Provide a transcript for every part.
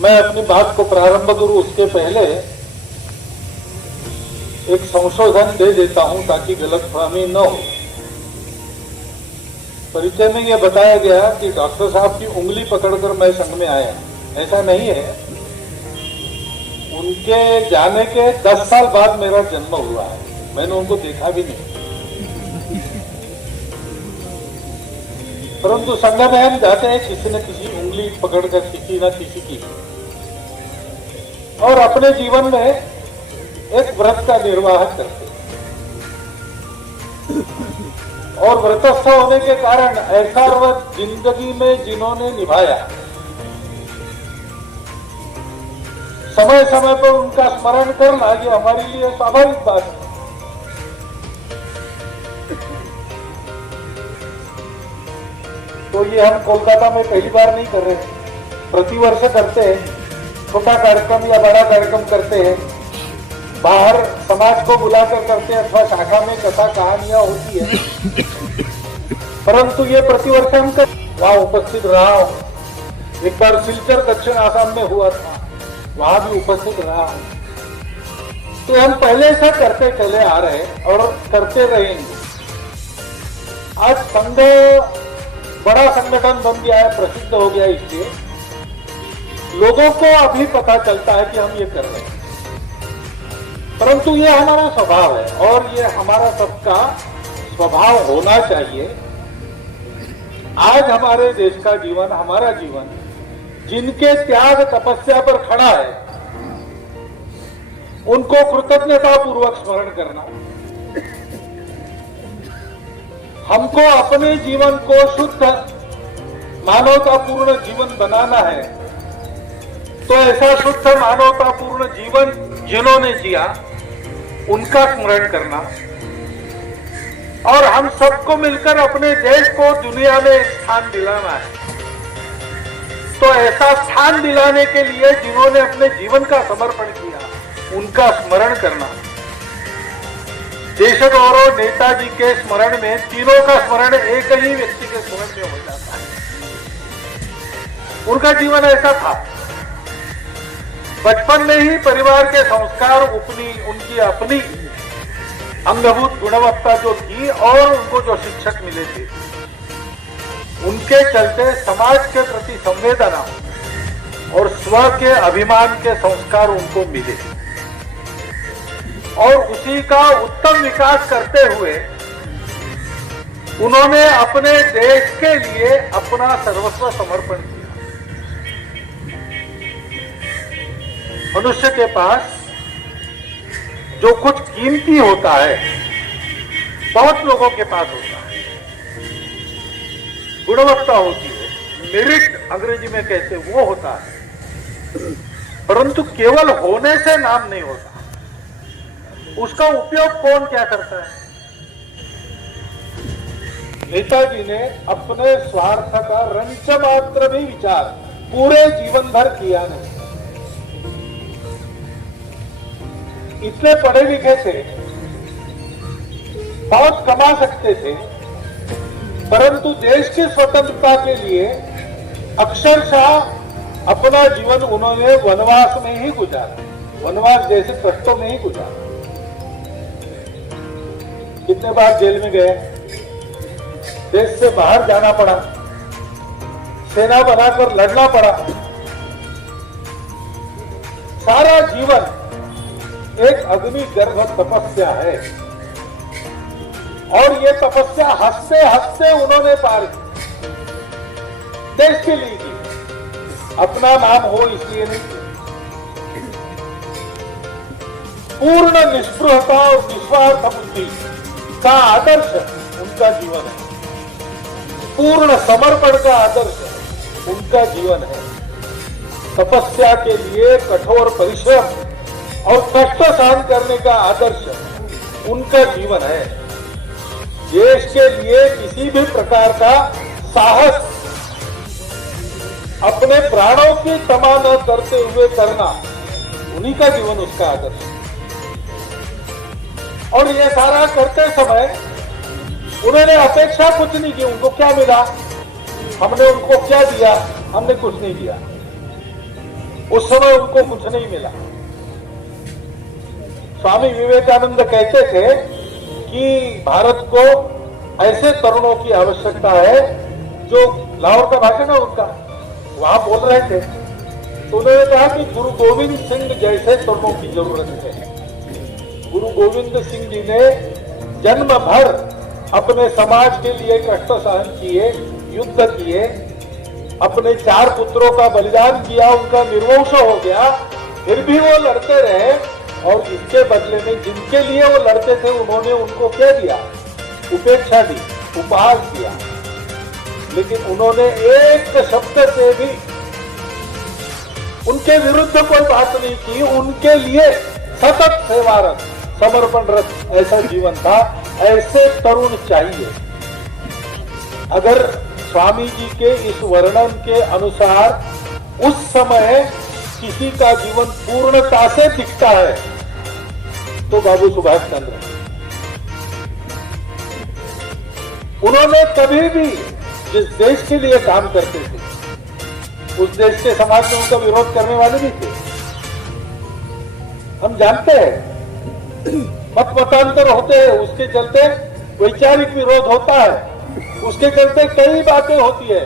मैं अपनी बात को प्रारंभ करूं उसके पहले एक संशोधन दे देता हूं ताकि गलतफहमी न हो। परिचय में यह बताया गया कि डॉक्टर साहब की उंगली पकड़कर मैं संघ में आया, ऐसा नहीं है। उनके जाने के 10 साल बाद मेरा जन्म हुआ है, मैंने उनको देखा भी नहीं। परंतु संघ में हम जाते हैं किसी न किसी उंगली पकड़कर, किसी न किसी की, और अपने जीवन में एक व्रत का निर्वाह करते हैं। और व्रतस्थ होने के कारण ऐसा व्रत जिंदगी में जिन्होंने निभाया, समय समय पर उनका स्मरण करना ये हमारे लिए स्वाभाविक बात है। तो ये हम कोलकाता में पहली बार नहीं कर रहे, प्रतिवर्ष करते हैं। छोटा कार्यक्रम या बड़ा कार्यक्रम करते हैं, बाहर समाज को बुलाकर करते हैं, अथवा शाखा में कथा कहानियां होती है। परंतु ये प्रतिवर्ष हम वहां उपस्थित रहा हूं। एक बार सिलचर दक्षिण आसाम में हुआ था, वहां भी उपस्थित रहा हूं। तो हम पहले से करते चले आ रहे और करते रहेंगे। आज संघ बड़ा संगठन बन गया है, प्रसिद्ध हो गया, इसलिए लोगों को अभी पता चलता है कि हम ये कर रहे हैं। परंतु ये हमारा स्वभाव है और ये हमारा सबका स्वभाव होना चाहिए। आज हमारे देश का जीवन, हमारा जीवन जिनके त्याग तपस्या पर खड़ा है, उनको कृतज्ञता पूर्वक स्मरण करना, हमको अपने जीवन को शुद्ध मानवतापूर्ण जीवन बनाना है। तो ऐसा शुद्ध मानवतापूर्ण जीवन जिन्होंने जिया उनका स्मरण करना, और हम सबको मिलकर अपने देश को दुनिया में एक स्थान दिलाना है। तो ऐसा स्थान दिलाने के लिए जिन्होंने अपने जीवन का समर्पण किया उनका स्मरण करना। देश गौरव नेताजी के स्मरण में तीनों का स्मरण एक ही व्यक्ति के स्मरण में हो जाता है। उनका जीवन ऐसा था, बचपन में ही परिवार के संस्कार, उनकी अपनी अंगभूत गुणवत्ता जो थी और उनको जो शिक्षक मिले थे, उनके चलते समाज के प्रति संवेदना और स्व के अभिमान के संस्कार उनको मिले, और उसी का उत्तम विकास करते हुए उन्होंने अपने देश के लिए अपना सर्वस्व समर्पण किया। मनुष्य के पास जो कुछ कीमती होता है, बहुत लोगों के पास होता है, गुणवत्ता होती है, मेरिट अंग्रेजी में कहते हैं, वो होता है। परंतु केवल होने से नाम नहीं होता, उसका उपयोग कौन क्या करता है। नेताजी ने अपने स्वार्थ का रंच मात्र भी विचार पूरे जीवन भर किया नहीं। इतने पढ़े लिखे थे, बहुत कमा सकते थे, परंतु देश की स्वतंत्रता के लिए अक्षरशः अपना जीवन उन्होंने वनवास में ही गुजारा, वनवास जैसे कष्टों में ही गुजारा। कितने बार जेल में गए, देश से बाहर जाना पड़ा, सेना बनाकर लड़ना पड़ा। सारा जीवन एक अग्नि गर्भ तपस्या है, और ये तपस्या हंसते हंसते उन्होंने पार की, देश के लिए की, अपना नाम हो इसलिए नहीं की। पूर्ण निष्पृहता और निस्वार्थ बुद्धि का आदर्श उनका जीवन है, पूर्ण समर्पण का आदर्श उनका जीवन है। तपस्या के लिए कठोर परिश्रम और कष्ट सहन करने का आदर्श उनका जीवन है। देश के लिए किसी भी प्रकार का साहस, अपने प्राणों की तमा न करते हुए करना, उन्हीं का जीवन उसका आदर्श। और ये सारा करते समय उन्होंने अपेक्षा कुछ नहीं की। उनको क्या मिला, हमने उनको क्या दिया, हमने कुछ नहीं दिया। उस समय उनको कुछ नहीं मिला। स्वामी विवेकानंद कहते थे कि भारत को ऐसे तरुणों की आवश्यकता है, जो लाहौर का भाषण है उनका, वहां बोल रहे थे, तो उन्होंने कहा कि गुरु गोविंद सिंह जैसे तरुणों की जरूरत है। गुरु गोविंद सिंह जी ने जन्म भर अपने समाज के लिए कष्ट सहन किए, युद्ध किए, अपने 4 पुत्रों का बलिदान किया, उनका निर्वंश हो गया, फिर भी वो लड़ते रहे। और इसके बदले में जिनके लिए वो लड़ते थे उन्होंने उनको क्या दिया? उपेक्षा दी, उपहास दिया। लेकिन उन्होंने एक शब्द से भी उनके विरुद्ध कोई बात नहीं की। उनके लिए सतत सेवारत, समर्पणरत ऐसा जीवन था। ऐसे तरुण चाहिए। अगर स्वामी जी के इस वर्णन के अनुसार उस समय किसी का जीवन पूर्णता से दिखता है तो बाबू सुभाष चंद्र। उन्होंने कभी भी जिस देश के लिए काम करते थे उस देश के समाज में उनका विरोध करने वाले भी थे। हम जानते हैं मत मतांतर होते हैं, उसके चलते वैचारिक विरोध होता है, उसके चलते कई बातें होती है,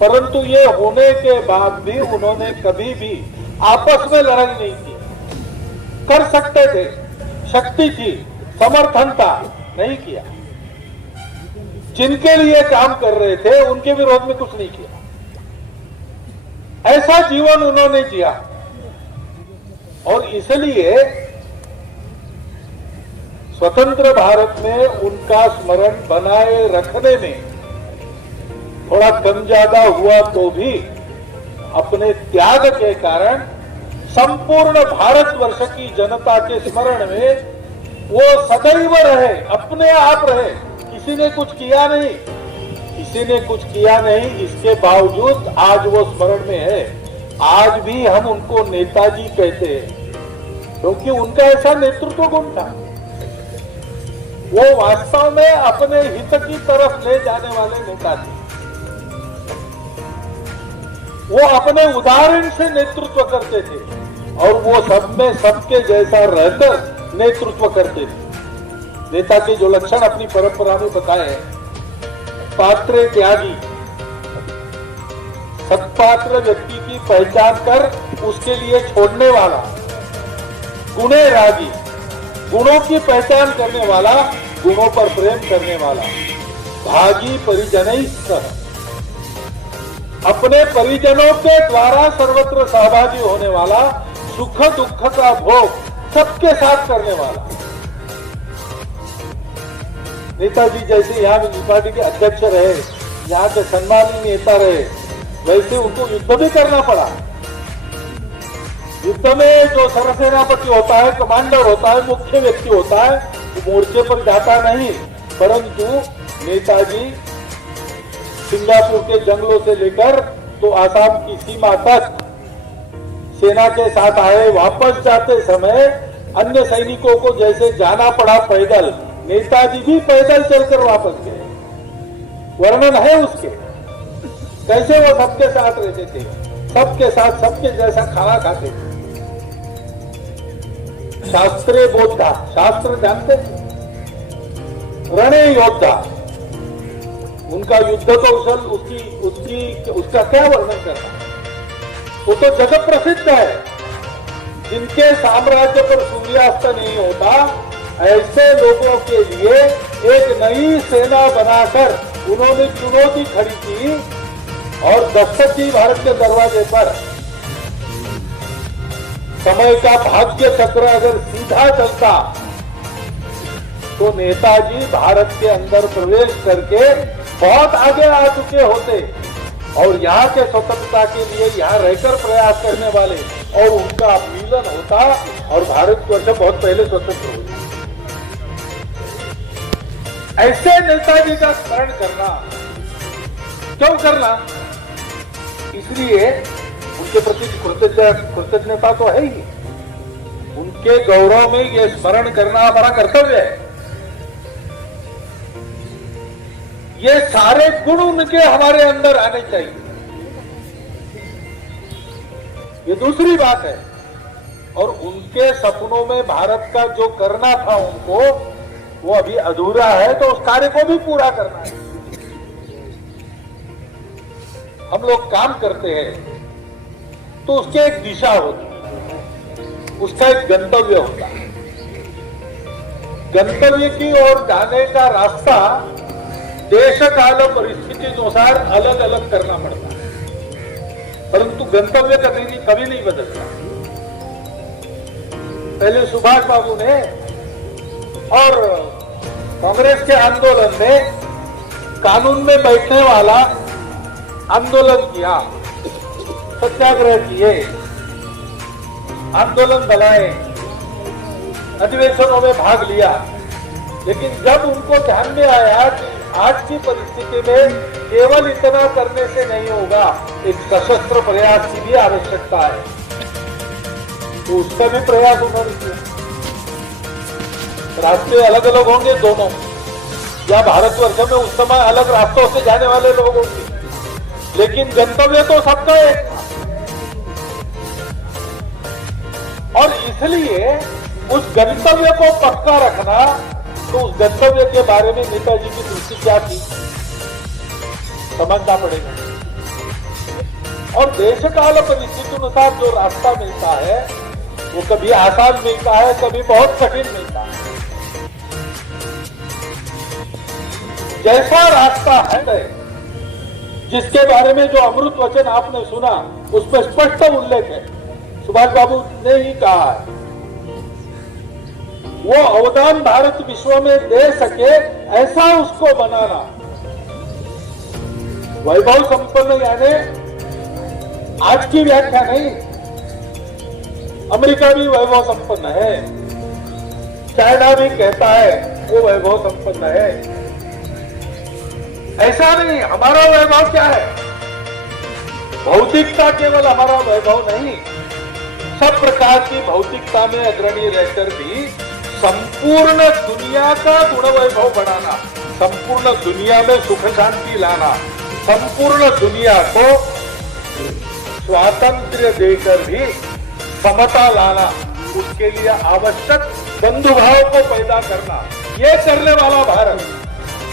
परंतु ये होने के बाद भी उन्होंने कभी भी आपस में लड़ाई नहीं की। कर सकते थे, शक्ति थी, समर्थन था, नहीं किया। जिनके लिए काम कर रहे थे उनके विरोध में कुछ नहीं किया। ऐसा जीवन उन्होंने जिया और इसलिए स्वतंत्र भारत में उनका स्मरण बनाए रखने में थोड़ा कम ज्यादा हुआ तो भी अपने त्याग के कारण संपूर्ण भारतवर्ष की जनता के स्मरण में वो सदैव रहे, अपने आप रहे। किसी ने कुछ किया नहीं, किसी ने कुछ किया नहीं, इसके बावजूद आज वो स्मरण में है। आज भी हम उनको नेताजी कहते हैं क्योंकि उनका ऐसा नेतृत्व गुण था। वो वास्तव में अपने हित की तरफ ले जाने वाले नेता थे। वो अपने उदाहरण से नेतृत्व करते थे और वो सब में सबके जैसा रहकर नेतृत्व करते थे। नेता के जो लक्षण अपनी परंपरा में बताए हैं, पात्र त्यागी, सत्पात्र व्यक्ति की पहचान कर उसके लिए छोड़ने वाला, गुणे रागी, गुणों की पहचान करने वाला, गुणों पर प्रेम करने वाला, भागी परिजन सह, अपने परिजनों के द्वारा सर्वत्र सहभागी होने वाला, सुख दुख का भोग सबके साथ करने वाला। नेताजी जैसे यहाँ पार्टी के अध्यक्ष रहे, यहाँ के सम्मानीय नेता रहे, वैसे उनको युद्ध भी करना पड़ा। युद्ध में जो सरसेनापति होता है, कमांडर होता है, मुख्य व्यक्ति होता है, वो मोर्चे पर जाता नहीं, परंतु नेताजी सिंगापुर के जंगलों से लेकर तो आसाम की सीमा तक सेना के साथ आए। वापस जाते समय अन्य सैनिकों को जैसे जाना पड़ा पैदल, नेताजी भी पैदल चलकर वापस गए। वर्णन है उसके, कैसे वो सबके साथ रहते थे, सबके साथ सबके जैसा खाना खाते थे। शास्त्रे बोधा, शास्त्र जानते थे, रणे योद्धा, उनका युद्ध कौशल, उसका क्या वर्णन करना, वो तो जगत प्रसिद्ध है। जिनके साम्राज्य पर सूर्यास्त नहीं होता, ऐसे लोगों के लिए एक नई सेना बनाकर उन्होंने चुनौती खड़ी की और दस्तक दी भारत के दरवाजे पर। समय का भाग्य चक्र अगर सीधा चलता तो नेताजी भारत के अंदर प्रवेश करके बहुत आगे आ चुके होते और यहाँ के स्वतंत्रता के लिए यहाँ रहकर प्रयास करने वाले और उनका मिलन होता और भारतवर्ष बहुत पहले स्वतंत्र हो। ऐसे नेताजी का स्मरण करना, क्यों करना? इसलिए उनके प्रति कृतज्ञता तो है ही, उनके गौरव में ये स्मरण करना हमारा कर्तव्य है। ये सारे गुण उनके हमारे अंदर आने चाहिए। ये दूसरी बात है। और उनके सपनों में भारत का जो करना था उनको, वो अभी अधूरा है, तो उस कार्य को भी पूरा करना है। हम लोग काम करते हैं तो उसकी एक दिशा होती है, उसका एक गंतव्य होता है। गंतव्य की ओर जाने का रास्ता देश काल परिस्थिति अनुसार अलग अलग करना पड़ता है, परंतु गंतव्य कभी नहीं बदलता। पहले सुभाष बाबू ने और कांग्रेस के आंदोलन में कानून में बैठने वाला आंदोलन किया, सत्याग्रह किए, आंदोलन बनाए, अधिवेशनों में भाग लिया। लेकिन जब उनको ध्यान में आया कि आज की परिस्थिति में केवल इतना करने से नहीं होगा, एक सशस्त्र प्रयास की भी आवश्यकता है, तो उसका भी प्रयास उन्होंने किया। रास्ते अलग अलग होंगे दोनों, या भारतवर्ष में उस समय अलग रास्तों से जाने वाले लोग होंगे, लेकिन गंतव्य तो सबका एक था। और इसलिए उस गंतव्य को पक्का रखना, तो उस गंतव्य के बारे में नेताजी की दृष्टि क्या थी, समझना पड़ेगा। और देश काल परिस्थिति अनुसार जो रास्ता मिलता है वो कभी आसान मिलता है, कभी बहुत कठिन मिलता है। जैसा रास्ता है, जिसके बारे में जो अमृत वचन आपने सुना, उसमें स्पष्ट उल्लेख है, सुभाष बाबू ने ही कहा है, वो अवदान भारत विश्व में दे सके ऐसा उसको बनाना। वैभव संपन्न यानी आज की व्याख्या नहीं, अमेरिका भी वैभव संपन्न है, चाइना भी कहता है वो वैभव संपन्न है। ऐसा नहीं, हमारा वैभव क्या है? भौतिकता केवल हमारा वैभव नहीं, सब प्रकार की भौतिकता में अग्रणी रहकर भी संपूर्ण दुनिया का गुण वैभव बढ़ाना, संपूर्ण दुनिया में सुख शांति लाना, संपूर्ण दुनिया को स्वातंत्र्य देकर भी समता लाना, उसके लिए आवश्यक बंधुभाव को पैदा करना, ये करने वाला भारत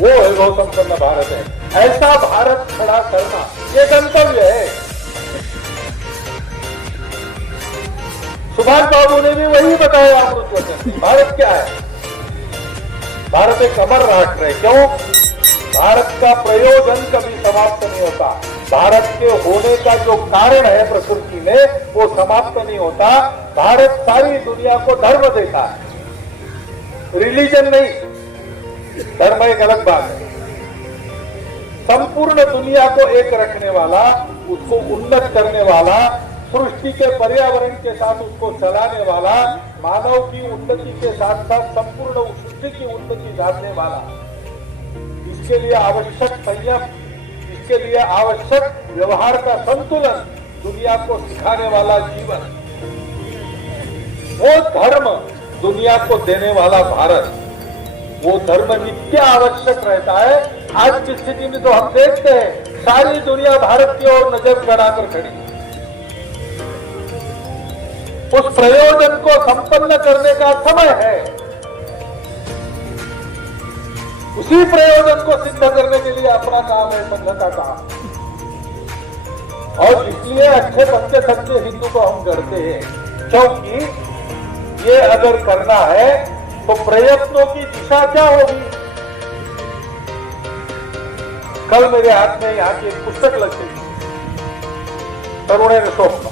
वो वैभव संपन्न भारत है। ऐसा भारत खड़ा करना ये गंतव्य है। सुभाष बाबू ने भी वही बताया अमृत वचन। भारत क्या है? भारत एक अमर राष्ट्र है। क्यों? भारत का प्रयोजन कभी समाप्त नहीं होता। भारत के होने का जो कारण है प्रकृति में, वो समाप्त नहीं होता। भारत सारी दुनिया को धर्म देता है, रिलीजन नहीं। धर्म एक अलग बात है। संपूर्ण दुनिया को एक रखने वाला, उसको उन्नत करने वाला, सृष्टि के पर्यावरण के साथ उसको चलाने वाला, मानव की उन्नति के साथ साथ संपूर्ण सृष्टि की उन्नति साधने वाला, इसके लिए आवश्यक संयम, इसके लिए आवश्यक व्यवहार का संतुलन दुनिया को सिखाने वाला जीवन, वो धर्म दुनिया को देने वाला भारत, वो धर्म नित्य आवश्यक रहता है। आज की स्थिति में तो हम देखते हैं सारी दुनिया भारत की ओर नजर गड़ाकर खड़ी है। उस प्रयोजन को संपन्न करने का समय है। उसी प्रयोजन को सिद्ध करने के लिए अपना काम है, संघ का काम। और इसलिए अच्छे पक्के सच्चे हिंदू को हम करते हैं, क्योंकि ये अगर करना है तो प्रयत्नों की दिशा क्या होगी? कल मेरे हाथ में यहाँ की एक पुस्तक लगी, तरुण स्वप्न।